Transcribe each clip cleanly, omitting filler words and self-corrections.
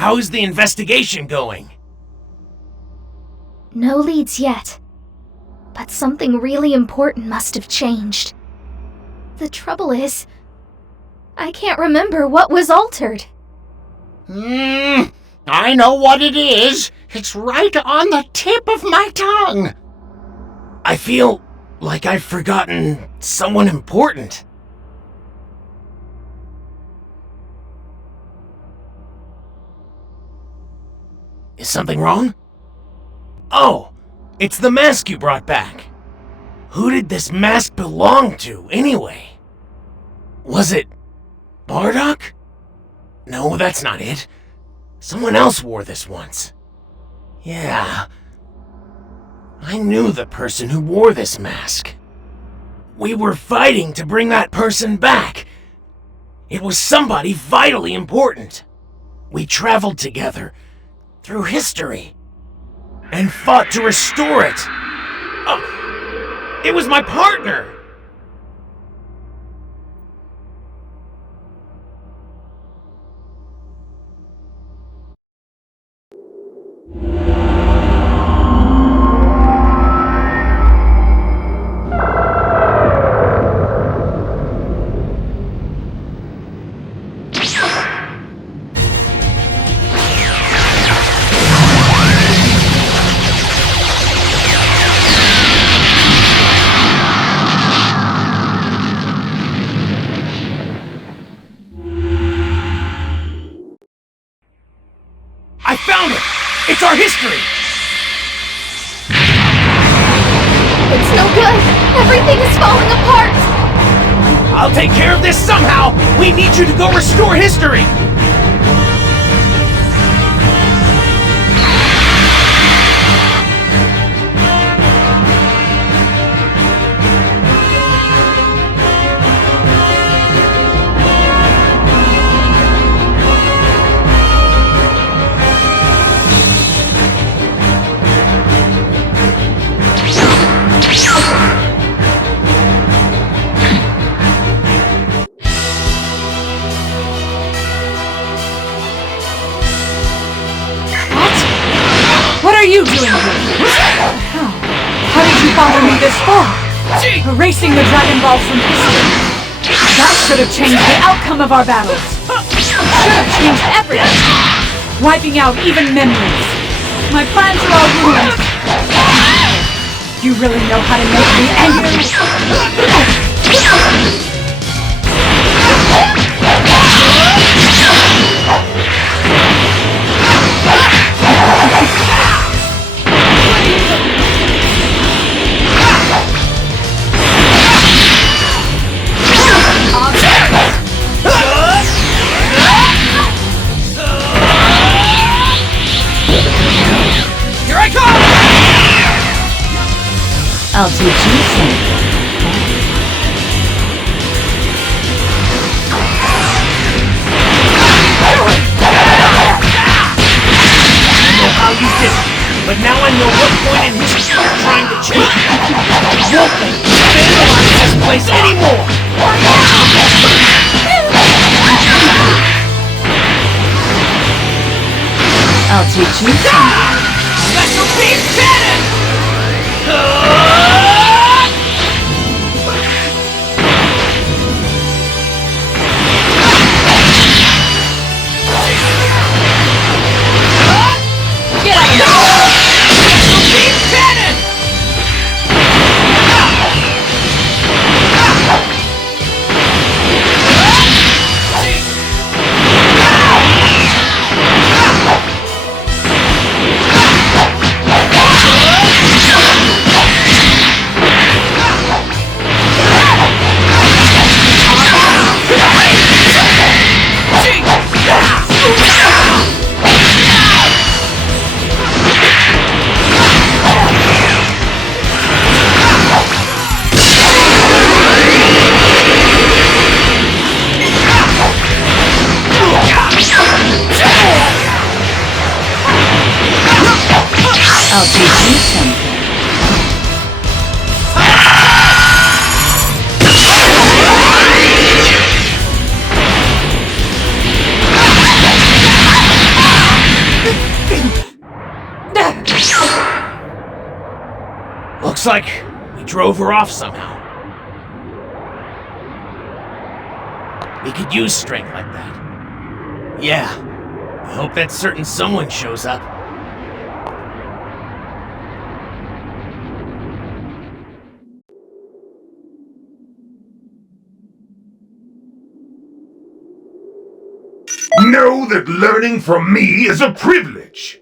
How's the investigation going? No leads yet. But something really important must have changed. The trouble is, I can't remember what was altered. I know what it is. It's right on the tip of my tongue. I feel like I've forgotten someone important. Is something wrong? Oh, it's the mask you brought back. Who did this mask belong to, anyway? Was it Bardock? No, that's not it. Someone else wore this once. Yeah. I knew the person who wore this mask. We were fighting to bring that person back. It was somebody vitally important. We traveled together through history and fought to restore it. Oh, it was my partner! I found it! It's our history! It's no good! Everything is falling apart! I'll take care of this somehow! We need you to go restore history! What are you doing here? How did you follow me this far? Erasing the Dragonball from history. That should have changed the outcome of our battles. Should have changed everything. Wiping out even memories. My plans are all ruined. You really know how to make me angry. I'll teach you something. I know how you did it, but now I know what point in history you're trying to change. I won't let you vandalize this place anymore! I'll teach you something. Special beam cannon! Get out of here! Special beam cannon! I'll teach you something. Looks like we drove her off somehow. We could use strength like that. Yeah, I hope that certain someone shows up. Know that learning from me is a privilege.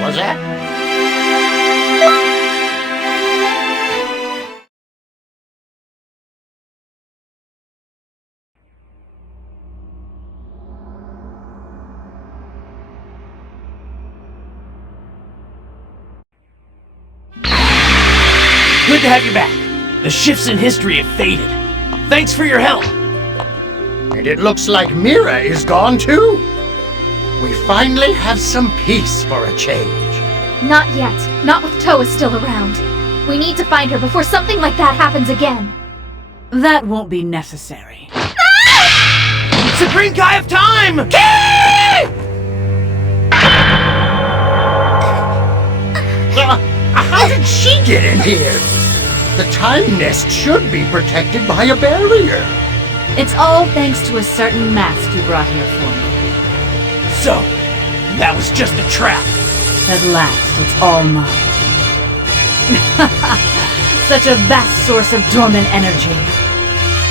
Was that? Good to have you back. The shifts in history have faded. Thanks for your help. And it looks like Mira is gone too. We finally have some peace for a change. Not yet. Not with Toa still around. We need to find her before something like that happens again. That won't be necessary. Supreme Kai of Time! How did she get in here? The time nest should be protected by a barrier. It's all thanks to a certain mask you brought here for me. So, that was just a trap. At last, it's all mine. Such a vast source of dormant energy.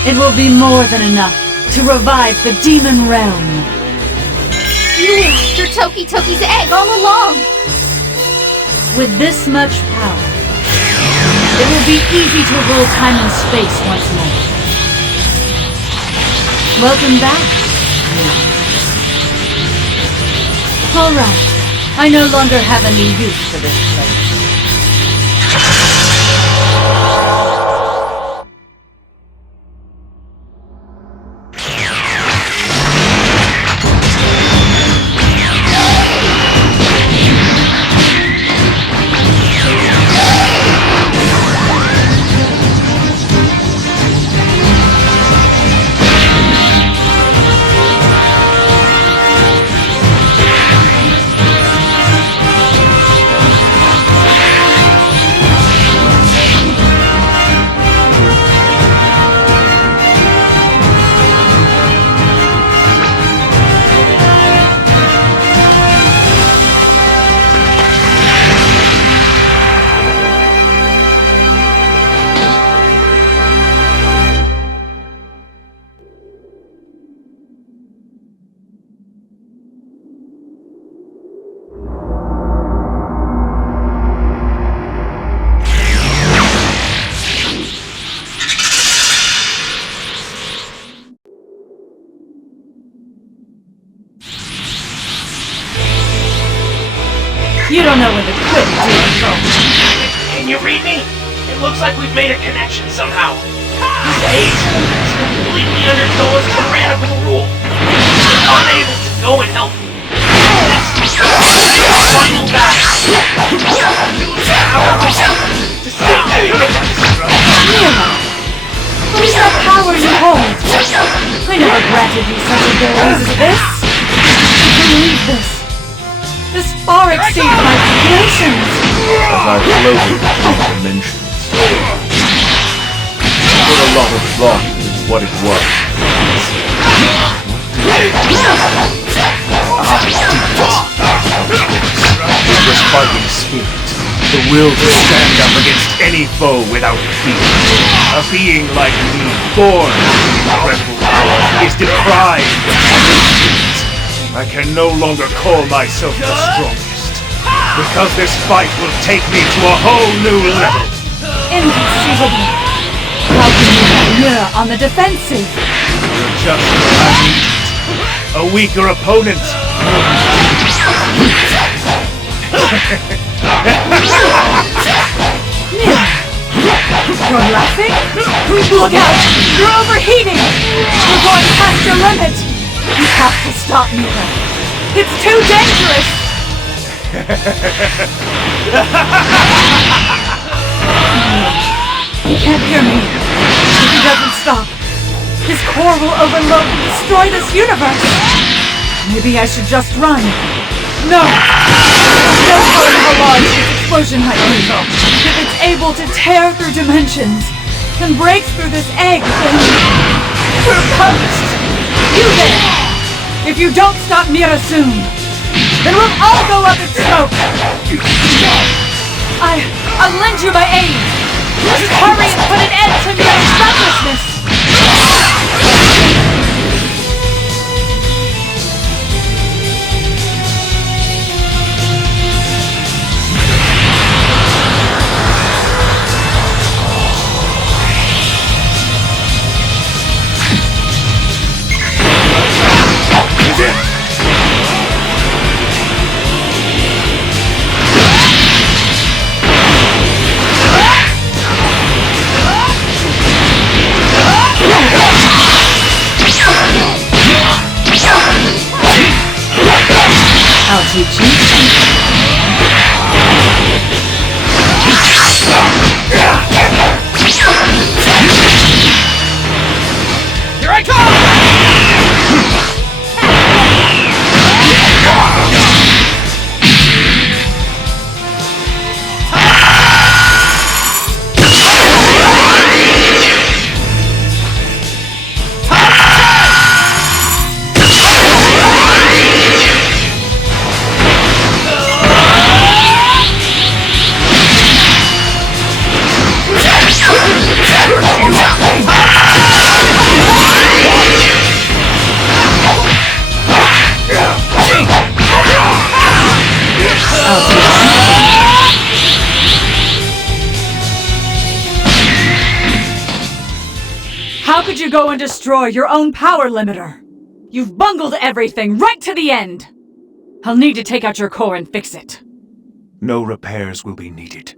It will be more than enough to revive the demon realm. You were after Toki Toki's egg all along! With this much power, it will be easy to rule time and space once more. Welcome back. Alright, I no longer have any use for this place. You don't know when to quit, do you? Can you read me? It looks like we've made a connection somehow. This age is completely under Toa's tyrannical rule. We're unable to go and help you. This is the final battle. To save you. Mira! What is that power you hold? I never granted you such abilities as this! I believe this! This far exceeds my calculations! As I floated between dimensions. Put a lot of thought into what it was. It was fighting spirit. The will to stand up against any foe without fear. A being like me, born with incredible power, is deprived of spirit. I can no longer call myself the strongest, because this fight will take me to a whole new level. Inconceivable! How can you have Mira on the defensive? You're just what I need. A weaker opponent. Mira! You're laughing? Look out! You're overheating! You're going past your limit! You have to stop, Mira. It's too dangerous! He can't hear me. If he doesn't stop, his core will overload and destroy this universe! Maybe I should just run. No! No telling how large this explosion might be. If it's able to tear through dimensions, and breaks through this egg, then we're punished! You there! If you don't stop Mira soon, then we'll all go up in smoke! I'll lend you my aid! Just hurry and put an end to Mira's recklessness! I'll teach you. Here I come! How could you go and destroy your own power limiter? You've bungled everything right to the end! I'll need to take out your core and fix it. No repairs will be needed.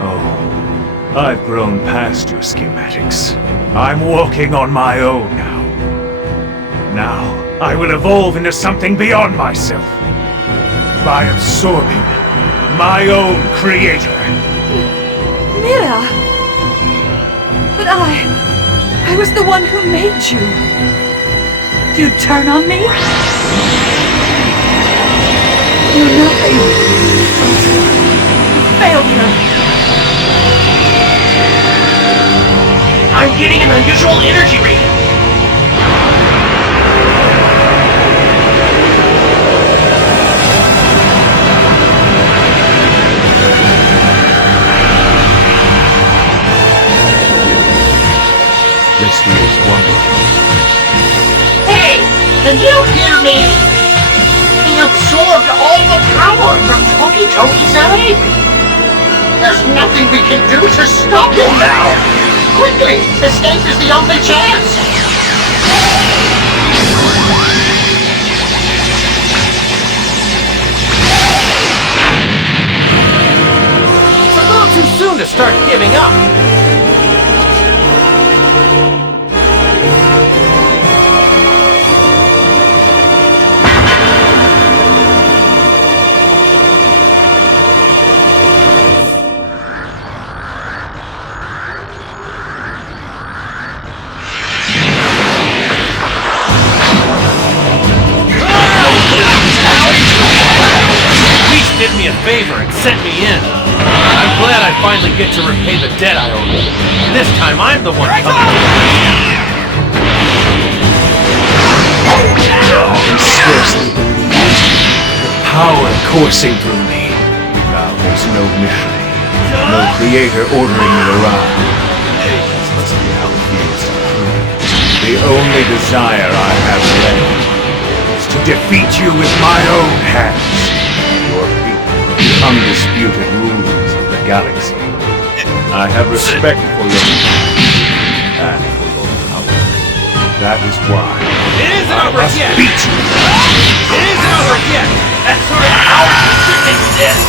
Oh, I've grown past your schematics. I'm walking on my own now. Now, I will evolve into something beyond myself. By absorbing my own creator. Mira! But I was the one who made you. You'd turn on me? You're nothing. Failure. I'm getting an unusual energy reading. This is wonderful. Hey, can you hear me? He absorbed all the power from Toki's egg. There's nothing we can do to stop him now. Quickly, escape is the only chance. It's a little too soon to start giving up. Did me a favor and sent me in. I'm glad I finally get to repay the debt I owe you. This time I'm the one coming. I scarcely believe the power coursing through me. Now there's no mystery, no creator ordering me around. Let's see how it feels to prove. The only desire I have left is to defeat you with my own hands. Your undisputed rulers of the galaxy. I have respect for your and for your power. That is why It isn't I over must yet. beat you. It isn't over yet. That sort of power shouldn't exist.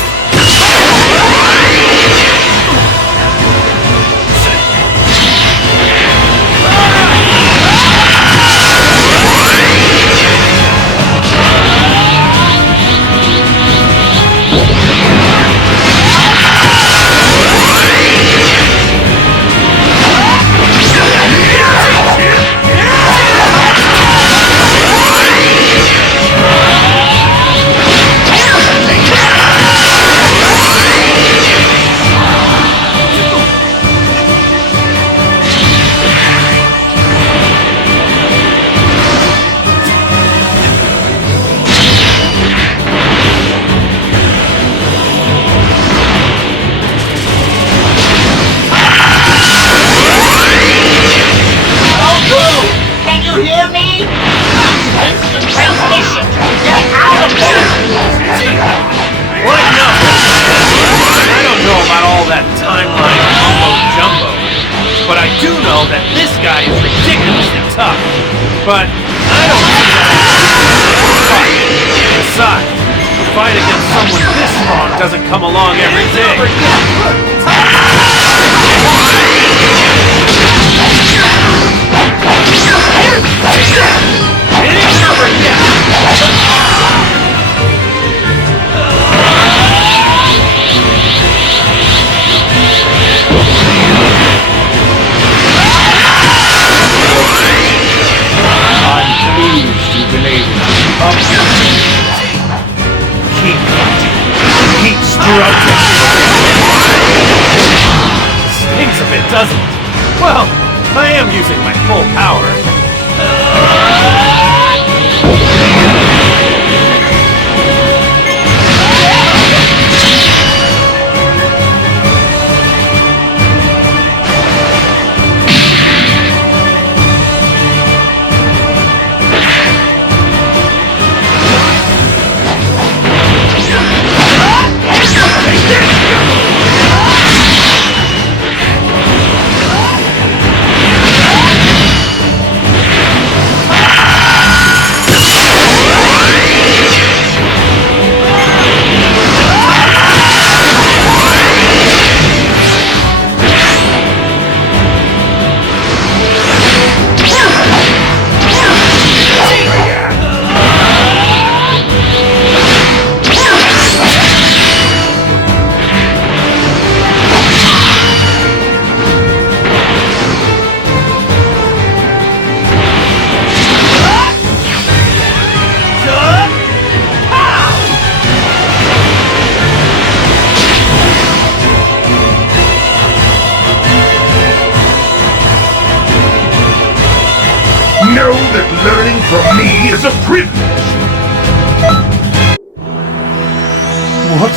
but I don't see that. Besides, the fight against someone this strong doesn't come along every day. It ain't over yet! I'm pleased you've been able to keep up with me. Keep fighting. Keep struggling. Stings a bit, doesn't it? Well, I am using my full power. Know that learning from me is a privilege! What?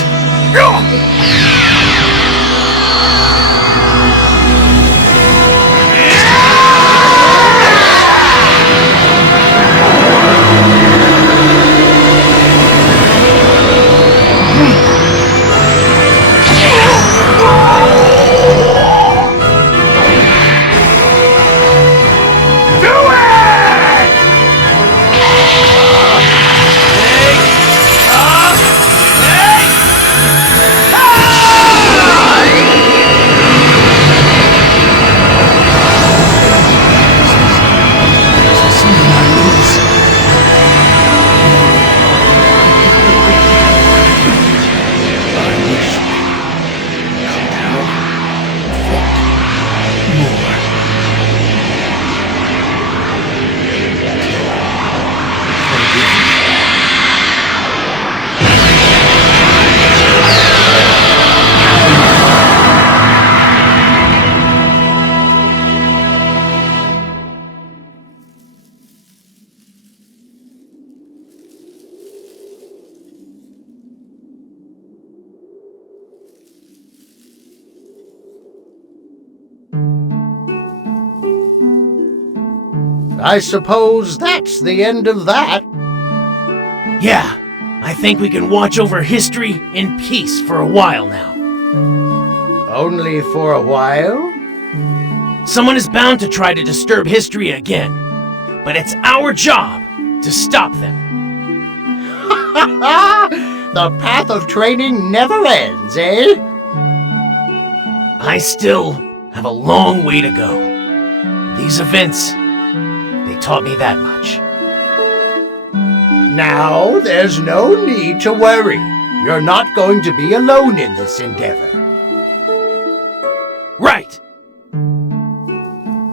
I suppose that's the end of that. Yeah, I think we can watch over history in peace for a while now. Only for a while? Someone is bound to try to disturb history again, but it's our job to stop them. The path of training never ends, eh? I still have a long way to go. These events, they taught me that much. Now, there's no need to worry. You're not going to be alone in this endeavor. Right!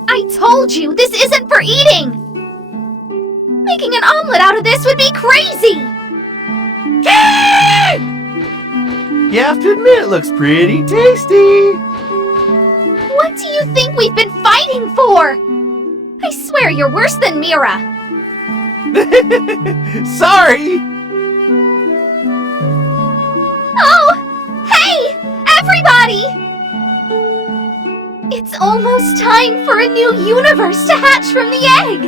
I told you, this isn't for eating! Making an omelet out of this would be crazy! You have to admit, it looks pretty tasty. What do you think we've been fighting for? I swear you're worse than Mira. Sorry. Oh! Hey! Everybody! It's almost time for a new universe to hatch from the egg!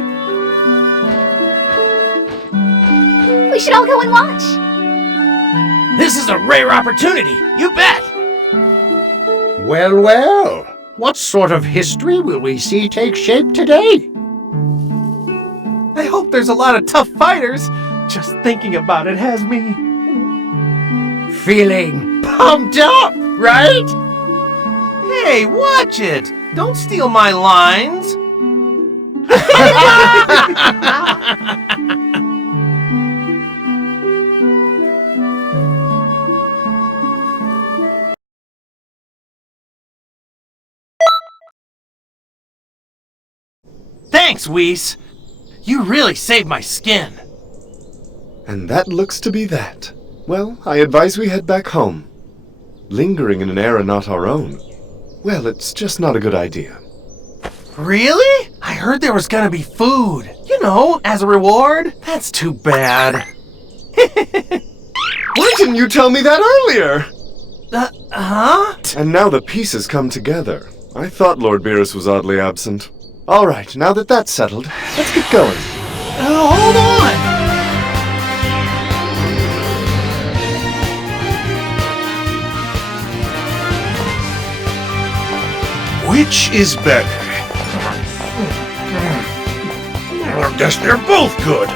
We should all go and watch. This is a rare opportunity, you bet! Well, well. What sort of history will we see take shape today? there's a lot of tough fighters. Just thinking about it has me Feeling pumped up, right? Hey, watch it! Don't steal my lines! Thanks, Whis! You really saved my skin. And that looks to be that. Well, I advise we head back home. Lingering in an era not our own, well, it's just not a good idea. Really? I heard there was gonna be food. You know, as a reward. That's too bad. Why didn't you tell me that earlier? Huh? And now the pieces come together. I thought Lord Beerus was oddly absent. All right, now that that's settled, let's get going. Hold on! Which is better? I guess they're both good.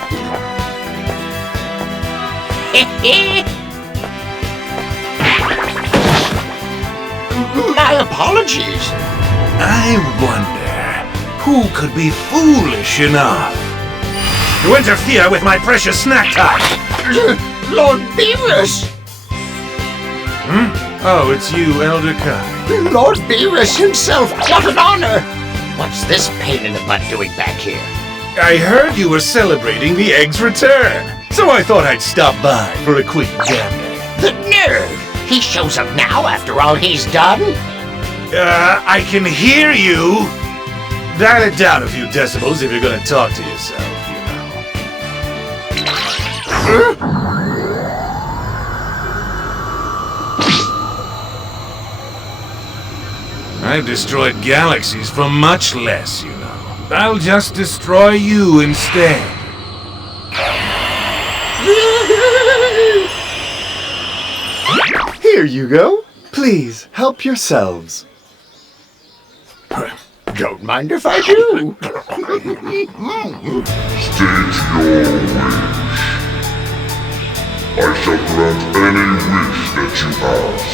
My apologies. I wonder who could be foolish enough to interfere with my precious snack time. Lord Beerus! Oh, it's you, Elder Kai. Lord Beerus himself! What an honor! What's this pain in the butt doing back here? I heard you were celebrating the egg's return, so I thought I'd stop by for a quick gander. The nerve! He shows up now after all he's done? I can hear you. Dial it down a few decibels if you're gonna talk to yourself, you know. I've destroyed galaxies for much less, you know. I'll just destroy you instead. Here you go. Please, help yourselves. Don't mind if I do. State your wish. I shall grant any wish that you ask.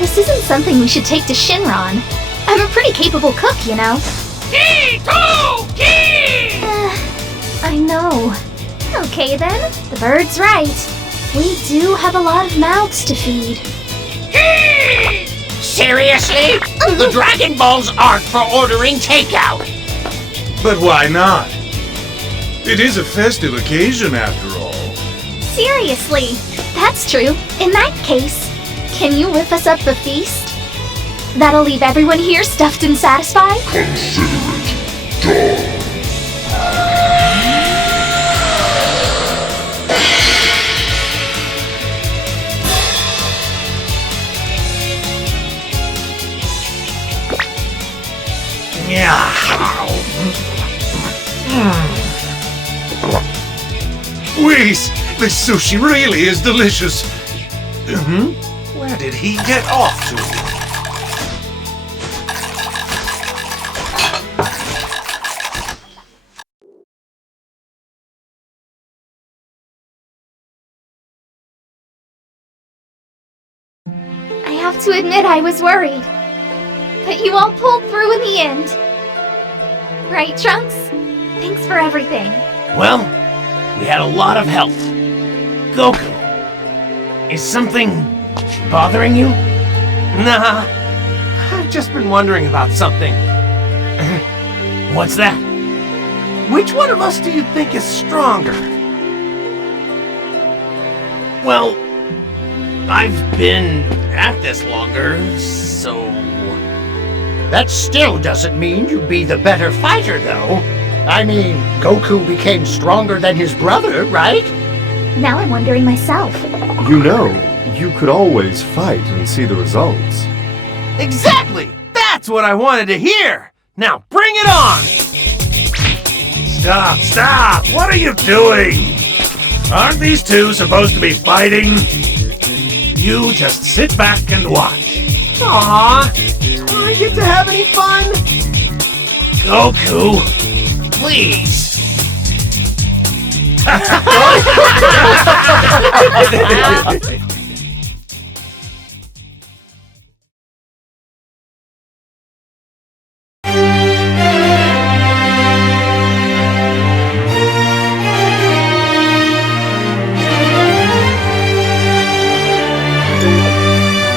This isn't something we should take to Shinron. I'm a pretty capable cook, you know. I know. Okay then, the bird's right. We do have a lot of mouths to feed. Seriously? The Dragon Balls aren't for ordering takeout. But why not? It is a festive occasion after all. Seriously, that's true. In that case, can you whip us up the feast? That'll leave everyone here stuffed and satisfied? Consider it done. Whis, this sushi really is delicious. Where did he get off to? I have to admit I was worried. But you all pulled through in the end. Right, Trunks? Thanks for everything. Well, we had a lot of help. Goku, is something bothering you? Nah, I've just been wondering about something. What's that? Which one of us do you think is stronger? Well, I've been at this longer, so... That still doesn't mean you'd be the better fighter, though. I mean, Goku became stronger than his brother, right? Now I'm wondering myself. You know, you could always fight and see the results. Exactly! That's what I wanted to hear! Now bring it on! Stop! What are you doing? Aren't these two supposed to be fighting? You just sit back and watch. Aww! Do I get to have any fun? Goku, please.